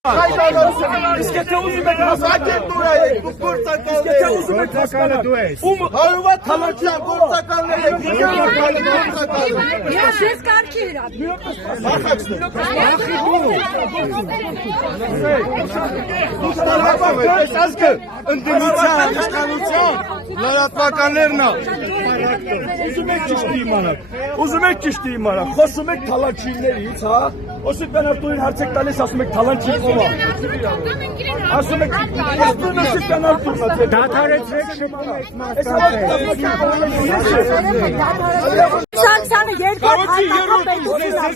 Իսկ եթե ուզում եք հասակեք դուրա եք, դու գործակալներ եք, ուզում եք հասկանալ դու ես։ Հարուվատ հալաչյան գործակալներ եք, Ես ես կարգի հրավիրում։ Ազգը ընդդիմության, իշխանության, լրատվականներն է։ Ուզում եք ճիշտ իմանալ, խոսում եք թալանչիներից, հա։ Osip ben Artuğ'un harçek tanesi asmak talan çıkma. Asmak Artuğ'un asip ben Artuğ'un. Dağıtar etmek Sana yergu hayranlık bekliyorlar.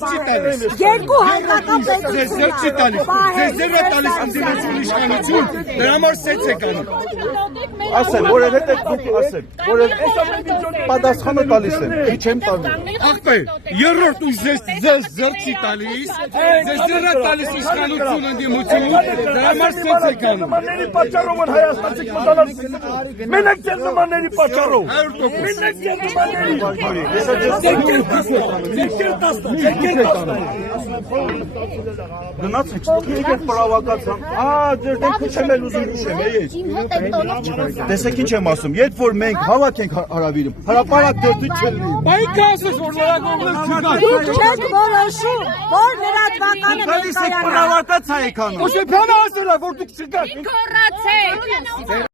Yergu hayranlık bekliyorlar. Zezeret tanesi işkanıcın. Dramar setsekanı. Asem, oraya tek duk asem. Oraya padasxanı talisem. Hiç hem tabi. Ախպեր, երրորդ ու զերծի տալիս, զերծերը տալիս իշխանություն ընդդիմություն, դրա համար սենց եք անում։ Նմանների պատճառով են Հայաստանցիք մտանացին։ Մենակ ձեր նմանների պատճառով։ Մենակ ձեր նմանների։ Գնացեք, եկեք պրովոկացիա։ Ձեր դեմքը չեմ էլ ուզում ուշեմ, ես։ Տեսեք ինչ եմ ասում, երբ որ մենք հավաք ենք հարավիրում, հրապարակ դերդու չելնի։ Բայց ասես որ լրագրողներ չկան։ Դուք չեք որոշում, որ լրատվականը Գալիս եք պրովոկացիա եք անում։ Ոսեփյանը ասել է որ դուք չկաք։ Կորացեք։